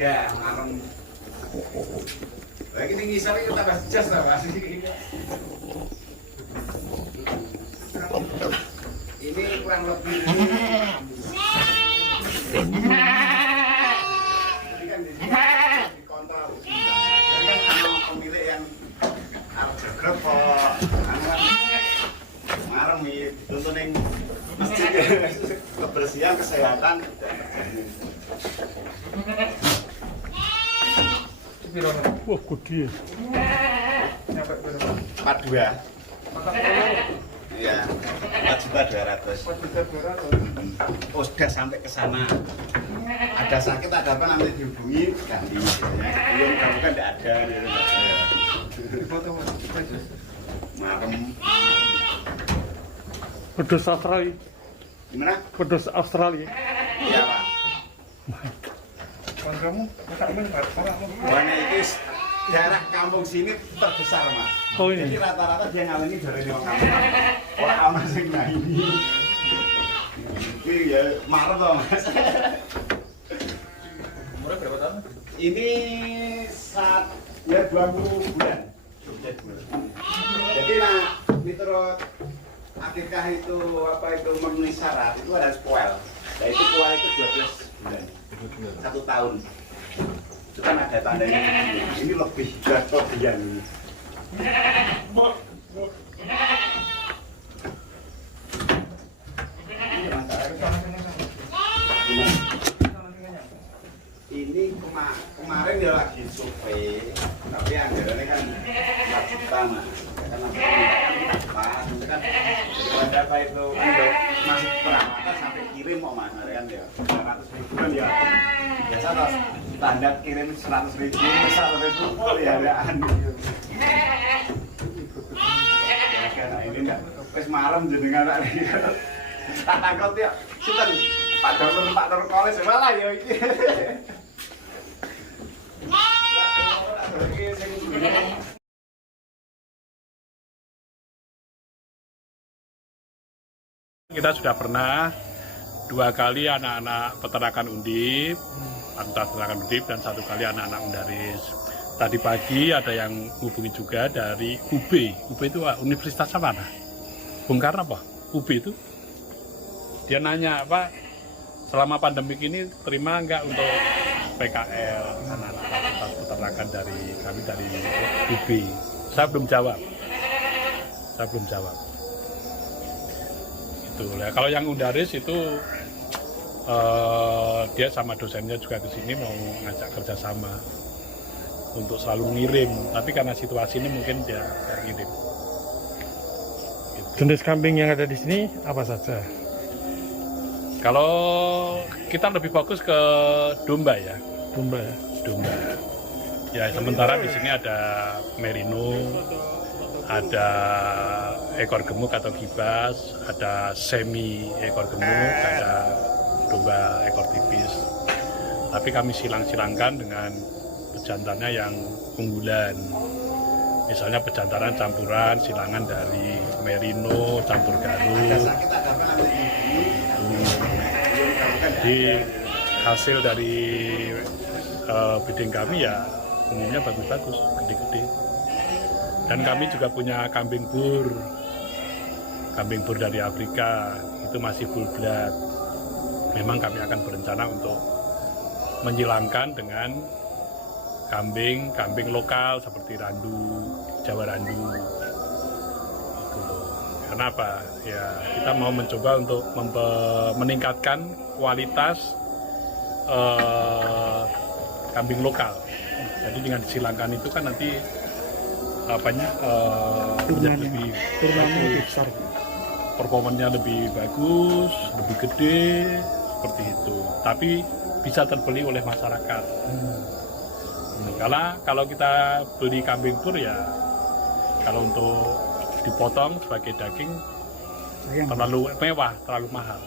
Gak, marem. Lagi ini ngisar ini tambah jas lah Mas. Ini kurang lebih ini kan dikontrol. Jadi kan kalau pemilik yang harus jagrep kok marem nih tuntun yang kebersihan kesehatan. Wah, gede. Sampai berapa? 42. Iya, 4.200.000. Oh, sudah sampai ke sana. Ada sakit, ada apa nanti dihubungi ganti. Belum kamu kan tidak ada. Marem. Pedas Australia. Gimana? Pedas Australia. Iya Pak. Kamu Warna itu daerah kampung sini terbesar Mas. Oh ini. Jadi rata-rata dia ngawini dari orang kampung. Orang aman sih nah ini. Ini ya marah toh Mas. umurnya berapa tahun? Ini ya 20 bulan. Jadi nah menurut akikah itu apa itu memenuhi syarat itu ada spoil. Nah itu spoil itu 12 bulan. 1 tahun. Itu kan ada tandanya ini lebih kelebihan ini. Ini kemarin dia lagi survei, tapi anggarannya kan 4 juta Mas. Karena pas kan ada apa itu untuk masuk perawatan sampai kirim mau Mas kan ya 200.000 kan ya biasa toh standar kirim 100.000 100.000 ya adaan gitu. Karena ini enggak wis marem jenengan tak takut ya sinten Pak Dokter Koles malah ya iki. Kita sudah pernah 2 kali anak-anak peternakan Undip, peternakan Undip dan 1 kali anak-anak Undaris. Tadi pagi ada yang hubungi juga dari UB. UB itu universitas mana? Bung Karno apa? UB itu. Dia nanya apa? Selama pandemik ini terima enggak untuk PKL anak-anak peternakan dari kami dari UB? Saya belum jawab. Ya, kalau yang Undaris itu dia sama dosennya juga ke sini mau ngajak kerjasama untuk selalu ngirim, tapi karena situasi ini mungkin dia ngirim. Gitu. Jenis kambing yang ada di sini apa saja? Kalau kita lebih fokus ke domba ya. Domba ya? Domba. Ya sementara di sini ada merino, ada ekor gemuk atau gibas, ada semi ekor gemuk, ada domba ekor tipis. Tapi kami silang-silangkan dengan pejantannya yang unggulan. Misalnya pejantanan campuran, silangan dari merino, campur garut. Jadi hasil dari breeding kami ya umumnya bagus-bagus, gede-gede. Dan kami juga punya kambing bur dari Afrika, itu masih full blood. Memang kami akan berencana untuk menyilangkan dengan kambing lokal seperti randu, Jawa randu. Itu loh. Kenapa? Ya kita mau mencoba untuk meningkatkan kualitas kambing lokal. Jadi dengan disilangkan itu kan nanti menjadi lebih besar, performanya lebih bagus, lebih gede seperti itu. Tapi bisa terbeli oleh masyarakat. Karena kalau kita beli kambing bur ya kalau untuk dipotong sebagai daging terlalu mewah, terlalu mahal.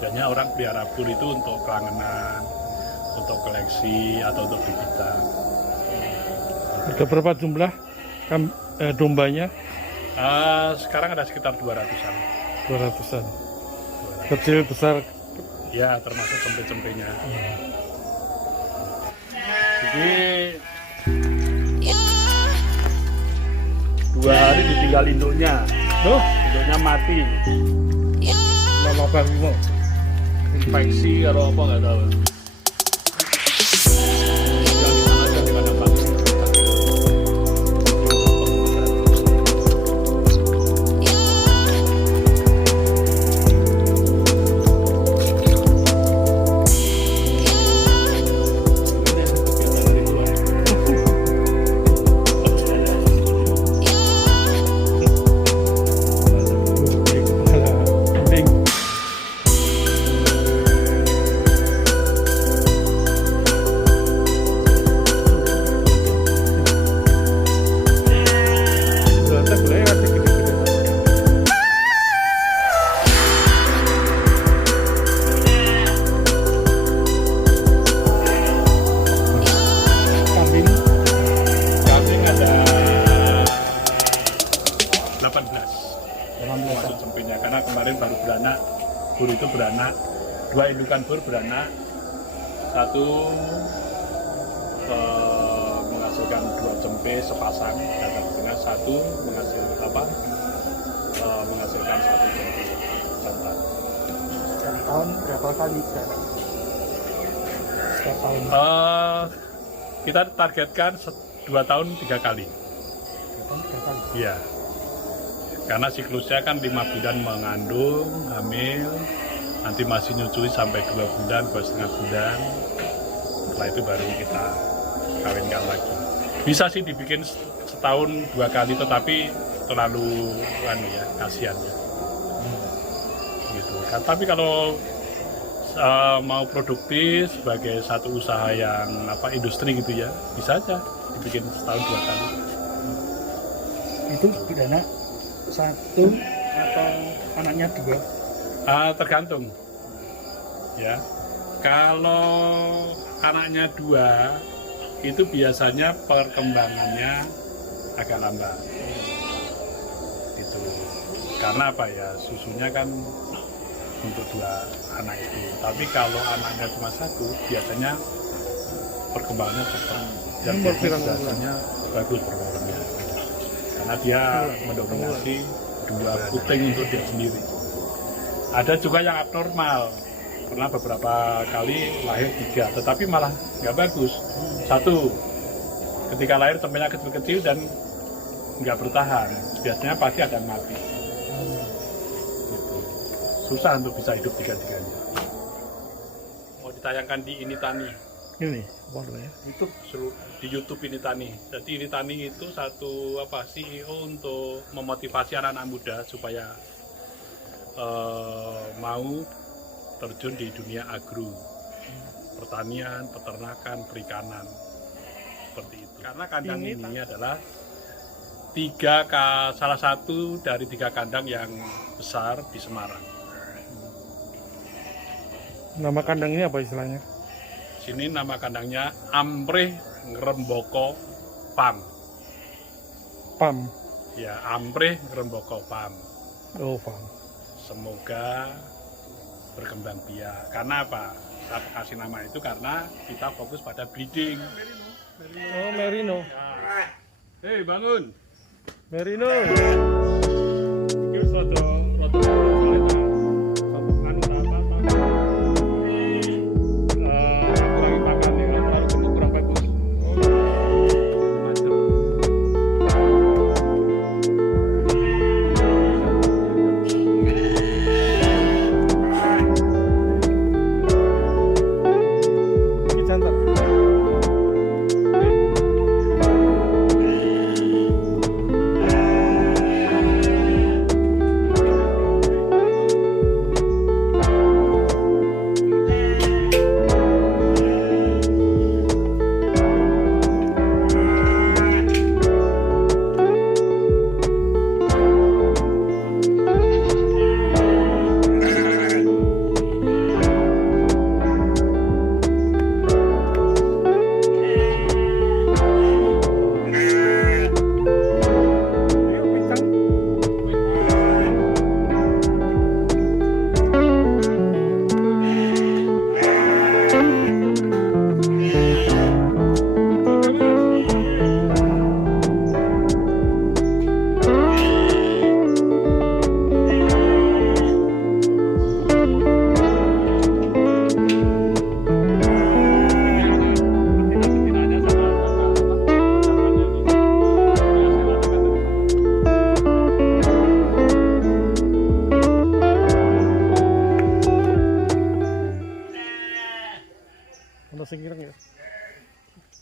Biasanya orang pelihara bur itu untuk kelangenan, untuk koleksi atau untuk digital. Ada berapa jumlah dombanya? Sekarang ada sekitar 200-an. 200-an. Kecil besar. Ya termasuk cempe-cempenya. Jadi 2 hari ditinggal induknya. Loh, Induknya mati. lama banget. Infeksi atau apa nggak tahu. Tinggal di sana aja di kandang vaksin. Mending. Ternyata gulanya masih gede-gede. Kambing Kambing ada 18 masuk cempinya karena kemarin baru beranak. Bur itu beranak, 2 indukan bur beranak, 1 menghasilkan 2 cempe sepasang dan tengah 1 menghasilkan 1 cempe jantan. setiap tahun berapa kali beranak? Setiap tahun Kita targetkan 2 tahun 3 kali. 3 kali. Iya. Karena siklusnya kan 5 bulan mengandung, hamil, nanti masih nyusui sampai 2 bulan, 2,5 bulan. Setelah itu baru kita kawinkan lagi. Bisa sih dibikin setahun 2 kali, tetapi terlalu kasihan ya. Gitu. Kan, tapi kalau mau produktif sebagai satu usaha yang industri gitu ya, bisa aja dibikin setahun 2 kali. Itu beranak 1 atau anaknya 2? Tergantung ya. Kalau anaknya 2 itu biasanya perkembangannya agak lambat gitu, karena apa ya, susunya kan untuk 2 anak itu. Tapi kalau anaknya cuma 1 biasanya perkembangannya cepat dan biasanya bagus perkembangannya karena dia mendominasi 2 puting untuk dia sendiri. Ada juga yang abnormal, pernah beberapa kali lahir 3, tetapi malah nggak bagus. 1, ketika lahir cempenya kecil-kecil dan nggak bertahan, biasanya pasti ada yang mati. Gitu. Susah untuk bisa hidup 3-tiganya. Mau ditayangkan di Ini Tani. Ini ya. Di YouTube Ini Tani. Jadi Ini Tani itu satu CEO untuk memotivasi anak-anak muda supaya mau terjun di dunia agro, pertanian, peternakan, perikanan, seperti itu. Karena kandang ini adalah salah satu dari 3 kandang yang besar di Semarang. Nama kandang ini apa istilahnya? Sini nama kandangnya Amprih Ngrembaka Pam. PAM. Ya, Amprih Ngrembaka Pam. Oh, PAM. Semoga berkembang biak. Karena apa? Saya kasih nama itu karena kita fokus pada breeding. Oh, Merino. Hei, bangun. Merino. Iki wis rada kurangi pakan ya, terlalu gemuk kurang bagus. Ini jantan.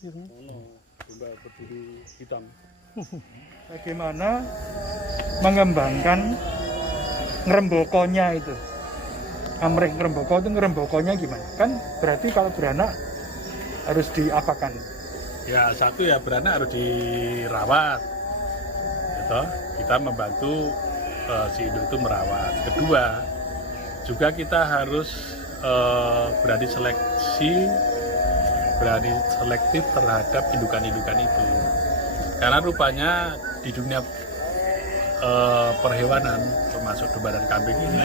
Domba berbulu hitam. Bagaimana mengembangkan ngerembokonya itu? Amrih ngeremboko itu ngerembokonya gimana? Kan berarti kalau beranak harus diapakan? Ya satu ya beranak harus dirawat. Gitu. Kita membantu si induk itu merawat. Kedua, juga kita harus berani selektif terhadap indukan-indukan itu. Karena rupanya di dunia perhewanan, termasuk domba dan kambing ini,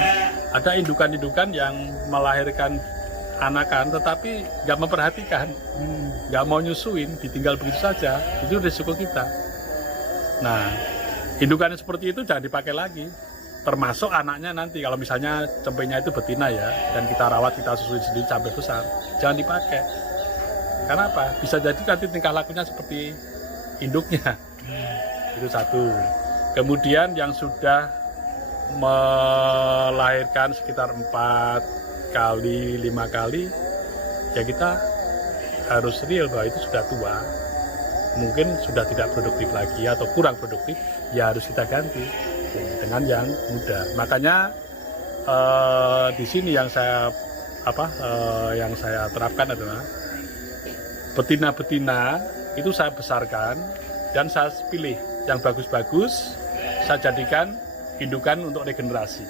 ada indukan-indukan yang melahirkan anakan tetapi nggak memperhatikan, nggak mau nyusuin, ditinggal begitu saja. Itu risiko kita. Nah, indukan seperti itu jangan dipakai lagi. Termasuk anaknya nanti, kalau misalnya cempenya itu betina ya, dan kita rawat, kita susuin sendiri sampai besar, jangan dipakai. Karena apa? Bisa jadi nanti tingkah lakunya seperti induknya. Itu satu. Kemudian yang sudah melahirkan sekitar 4 kali, 5 kali, ya kita harus real bahwa itu sudah tua. Mungkin sudah tidak produktif lagi atau kurang produktif, ya harus kita ganti dengan yang muda. Makanya di sini yang saya terapkan adalah betina-betina itu saya besarkan dan saya pilih yang bagus-bagus, saya jadikan indukan untuk regenerasi.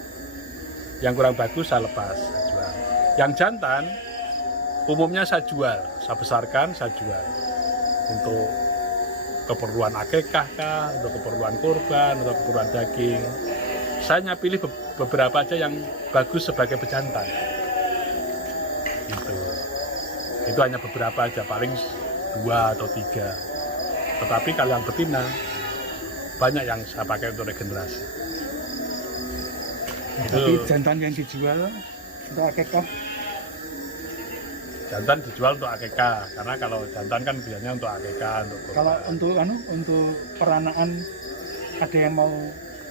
Yang kurang bagus saya lepas, saya jual. Yang jantan umumnya saya jual, saya besarkan, saya jual untuk keperluan akikah kah, untuk keperluan kurban, untuk keperluan daging. Saya hanya pilih beberapa aja yang bagus sebagai pejantan. Itu hanya beberapa aja, paling 2 atau 3. Tetapi kalau yang betina, banyak yang saya pakai untuk regenerasi. Tapi jantan yang dijual untuk akikah? Jantan dijual untuk akikah, karena kalau jantan kan biasanya untuk akikah, untuk kurban. Kalau untuk peranakan, ada yang mau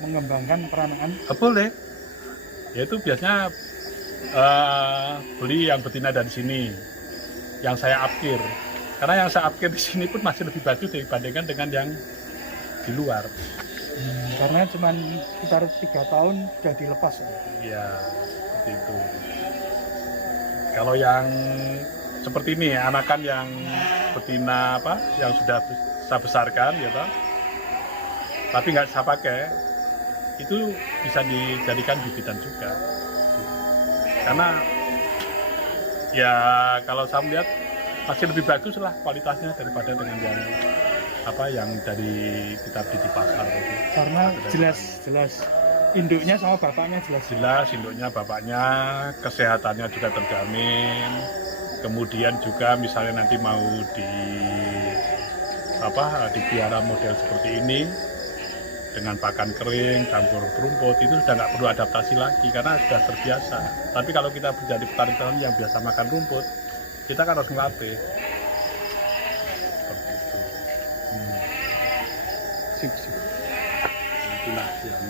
mengembangkan peranakan? Boleh. Ya itu biasanya beli yang betina dari sini, yang saya upkir. Karena yang saya upkir di sini pun masih lebih bagus dibandingkan dengan yang di luar. Karena cuma sekitar 3 tahun sudah dilepas. Iya, seperti itu. Kalau yang seperti ini, anakan yang betina yang sudah saya besarkan, ya toh, tapi nggak saya pakai, itu bisa dijadikan bibitan juga. Karena ya kalau saya melihat masih lebih bagus lah kualitasnya daripada dengan yang dari kita beli di pasar itu. Karena jelas induknya sama bapaknya jelas induknya bapaknya, kesehatannya juga terjamin. Kemudian juga misalnya nanti mau dipelihara model seperti ini dengan pakan kering, campur rumput, itu sudah nggak perlu adaptasi lagi karena sudah terbiasa. Tapi kalau kita menjadi petani yang biasa makan rumput, kita kan harus melatih. Seperti itu. Sip. Itulah yang